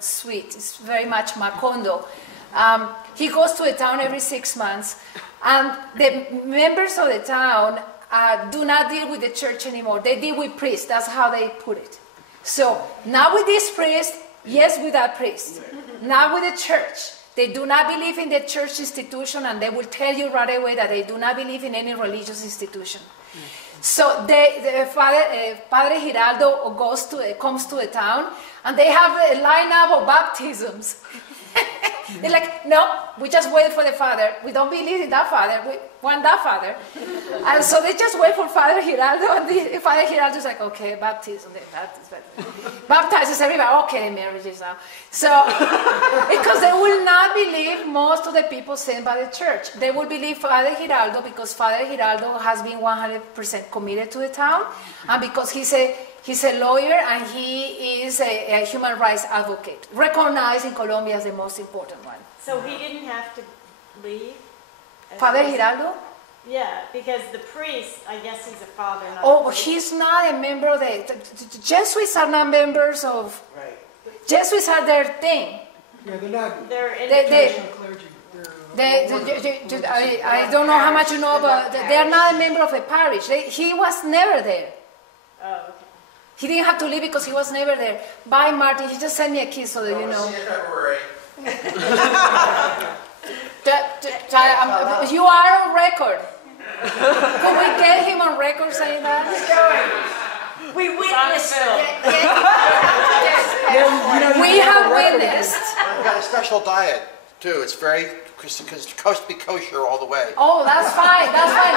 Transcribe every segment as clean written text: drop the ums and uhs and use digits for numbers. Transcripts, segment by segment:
sweet. It's very much Macondo. He goes to a town every 6 months, and the members of the town do not deal with the church anymore. They deal with priests. That's how they put it. So, not with this priest, yes, with that priest. Not with the church. They do not believe in the church institution, and they will tell you right away that they do not believe in any religious institution. So Padre Giraldo comes to the town, and they have a lineup of baptisms. They're like, no, we just wait for the Father. We don't believe in that Father. We want that Father. And so they just wait for Father Giraldo, and Father Giraldo's like, okay, baptism. Baptizes everybody. Okay, marriages now. So, because they will not believe most of the people sent by the church. They will believe Father Giraldo because Father Giraldo has been 100% committed to the town, and because he's a lawyer, and he is a human rights advocate, recognized in Colombia as the most important one. So he didn't have to leave? Father Giraldo? Yeah, because the priest, I guess he's a father, not Oh, a priest. he's not a member of the Jesuits are not members of... Right. Jesuits are their thing. Yeah, they're not. They're international clergy. I don't know how much you know, but they are not a member of a parish. He was never there. Oh, okay. He didn't have to leave because he was never there. Bye, Martin. He just sent me a kiss so that you know. You are on record. Could we get him on record saying that? We witnessed it. Yes. We have witnessed. I've got a special diet, too. It's very, because it's be kosher all the way. Oh, that's fine. That's fine.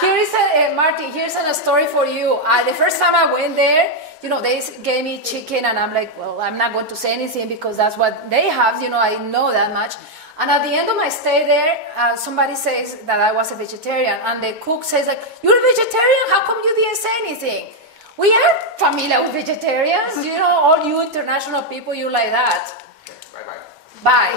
Here is Martin, here's a story for you. The first time I went there, they gave me chicken, and I'm like, well, I'm not going to say anything because that's what they have. I know that much. And at the end of my stay there, somebody says that I was a vegetarian, and the cook says, like, you're a vegetarian? How come you didn't say anything? We are familiar with vegetarians. All you international people, you like that. Bye.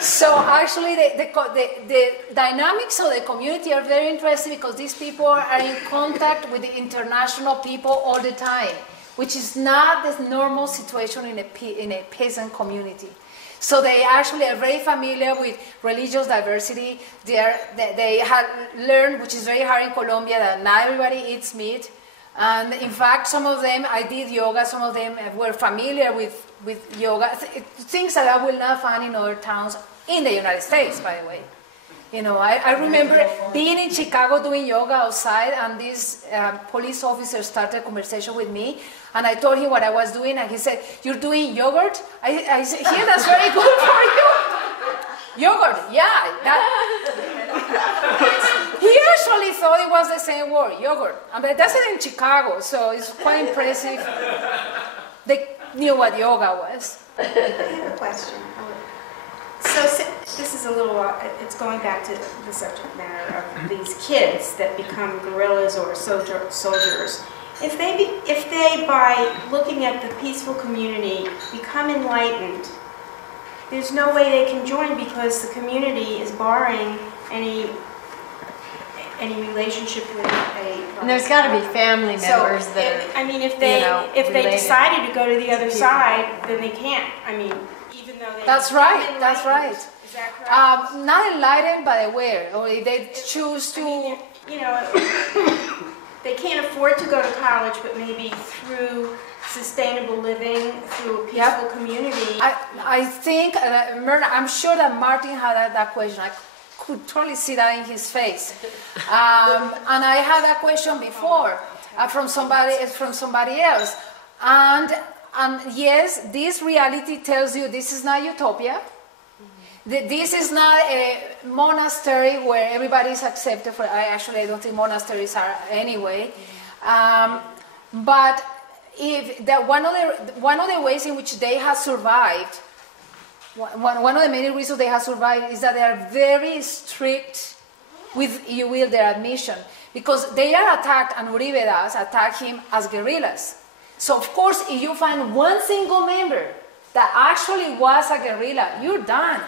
So actually, the dynamics of the community are very interesting because these people are in contact with the international people all the time, which is not the normal situation in a peasant community. So they actually are very familiar with religious diversity. They have learned, which is very hard in Colombia, that not everybody eats meat. And in fact, some of them, I did yoga, some of them were familiar with yoga, things that I will not find in other towns in the United States, by the way. I remember being in Chicago doing yoga outside, and this police officer started a conversation with me, and I told him what I was doing, and he said, you're doing yogurt? I said, yeah, that's very good for you. Yogurt, yeah. He actually thought it was the same word, yogurt. But that's it in Chicago, so it's quite impressive. They knew what yoga was. I have a question. So this is it's going back to the subject matter of these kids that become guerrillas or soldiers. If they, by looking at the peaceful community, become enlightened, there's no way they can join because the community is barring any relationship with a... And there's got to be family members if they decided to go to the other side, then they can't. Even though they... That's right, that's right. Is that correct? Not enlightened, but aware. Or if they choose to... They can't afford to go to college, but maybe through sustainable living, through a peaceful community. I think, Myrna, I'm sure that Martin had that question. I could totally see that in his face. And I had that question before from somebody else. And yes, this reality tells you this is not utopia. This is not a monastery where everybody is accepted. I don't think monasteries are anyway. But one of the ways in which they have survived, one of the many reasons they have survived is that they are very strict with, their admission. Because they are attacked, and Uribe does attack him as guerrillas. So of course, if you find one single member that actually was a guerrilla, you're done.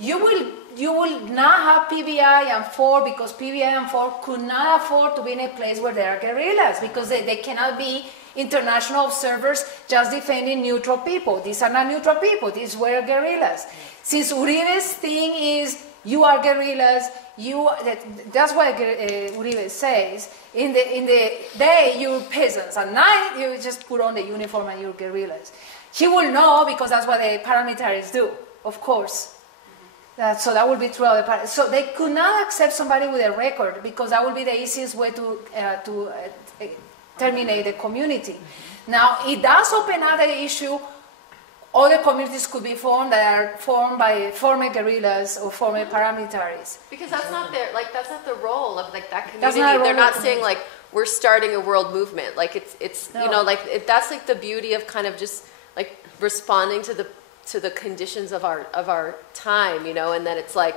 You will not have PBI and FOR because PBI and FOR could not afford to be in a place where there are guerrillas because they cannot be international observers just defending neutral people. These are not neutral people. These were guerrillas. Since Uribe's thing is, you are guerrillas, that's what Uribe says. In the day, you're peasants. At night, you just put on the uniform and you're guerrillas. He will know because that's what the paramilitaries do, of course. So that would be true of the party. So they could not accept somebody with a record because that would be the easiest way to terminate the community. Now, it does open up the issue. Other communities could be formed that are formed by former guerrillas or former paramilitaries. Because that's not the role of like that That's community. not a They're role not of saying like we're starting a world movement. Like it's No. you know like that's like the beauty of kind of just like responding to the conditions of our time, you know, and that it's like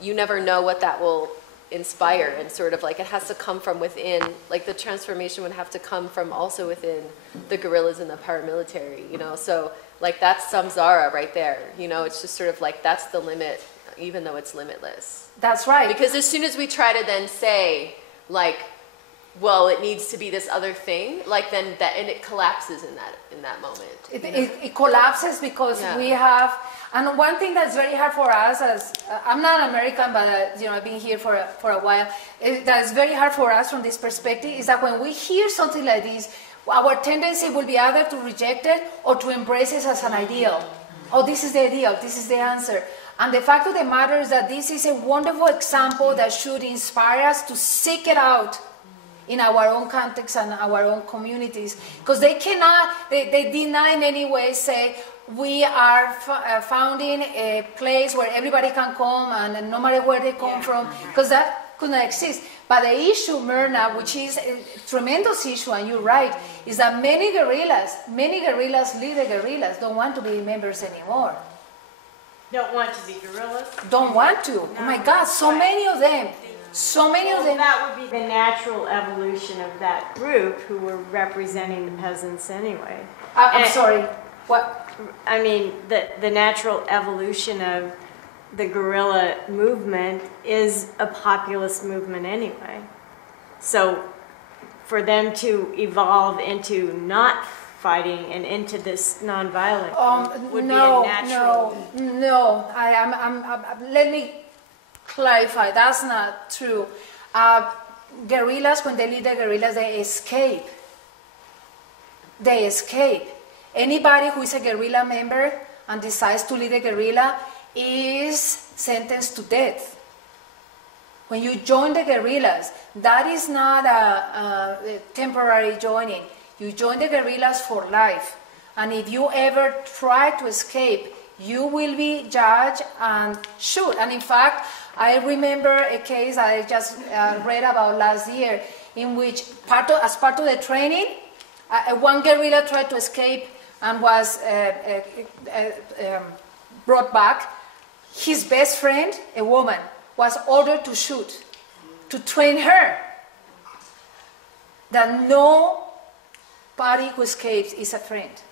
you never know what that will inspire, and sort of like it has to come from within. Like the transformation would have to come from also within the guerrillas and the paramilitary, you know. So like that's samsara right there, you know. It's just sort of like that's the limit, even though it's limitless. That's right. Because as soon as we try to then say like, well, it needs to be this other thing, like then that, and it collapses in that moment. It collapses because Yeah. we have, and one thing that's very hard for us, as I'm not American, but I've been here for a while. That is very hard for us from this perspective is that when we hear something like this, our tendency will be either to reject it or to embrace it as an ideal. Oh, this is the ideal. This is the answer. And the fact of the matter is that this is a wonderful example that should inspire us to seek it out in our own context and our own communities, because they did not in any way say we are founding a place where everybody can come and no matter where they come from, because that could not exist. But the issue, Myrna, which is a tremendous issue, and you're right, is that many guerrillas, leader guerrillas, don't want to be members anymore. Don't want to be guerrillas. Don't want to. Oh my God, so many of them. So many of them. That would be the natural evolution of that group who were representing the peasants anyway. I'm sorry. What? I mean, the natural evolution of the guerrilla movement is a populist movement anyway. So for them to evolve into not fighting and into this nonviolent would be a natural. No. Let me clarify. That's not true. Guerrillas, when they lead the guerrillas, they escape. They escape. Anybody who is a guerrilla member and decides to lead a guerrilla is sentenced to death. When you join the guerrillas, that is not a temporary joining. You join the guerrillas for life. And if you ever try to escape, you will be judged and shot. And in fact, I remember a case I just read about last year in which, as part of the training, one guerrilla tried to escape and was brought back. His best friend, a woman, was ordered to shoot, to train her that nobody who escapes is a friend.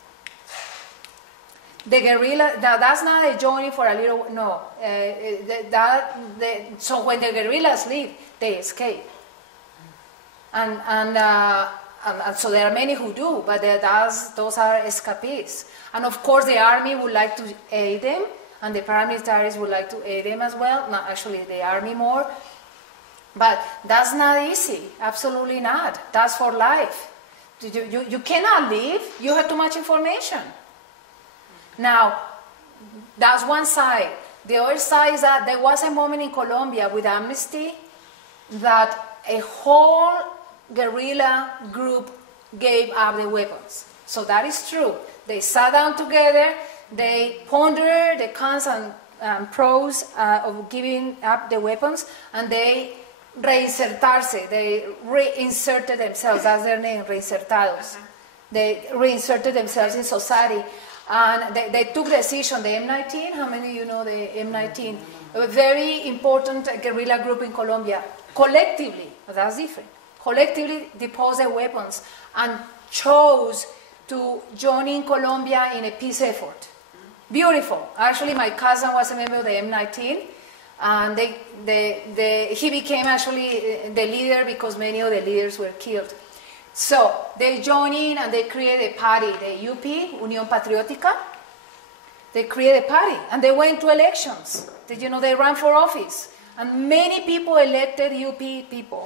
The guerrilla, that's not a joining for a little, no. So when the guerrillas leave, they escape. And so there are many who do, but those are escapees. And of course the army would like to aid them, and the paramilitaries would like to aid them as well. Not actually the army more. But that's not easy, absolutely not. That's for life. You cannot leave, you have too much information. Now, that's one side. The other side is that there was a moment in Colombia with amnesty that a whole guerrilla group gave up the weapons. So that is true. They sat down together, they pondered the cons and pros of giving up the weapons, and they reinsertarse, they reinserted themselves, that's their name, reinsertados. They reinserted themselves in society. And they took the decision, the M19, how many of you know the M19? A very important guerrilla group in Colombia. Collectively, that's different, collectively deposed their weapons and chose to join in Colombia in a peace effort. Beautiful. Actually, my cousin was a member of the M19, and he became actually the leader because many of the leaders were killed. So they join in and they create a party, the UP, Unión Patriótica. They create a party and they went to elections. They ran for office. And many people elected UP people.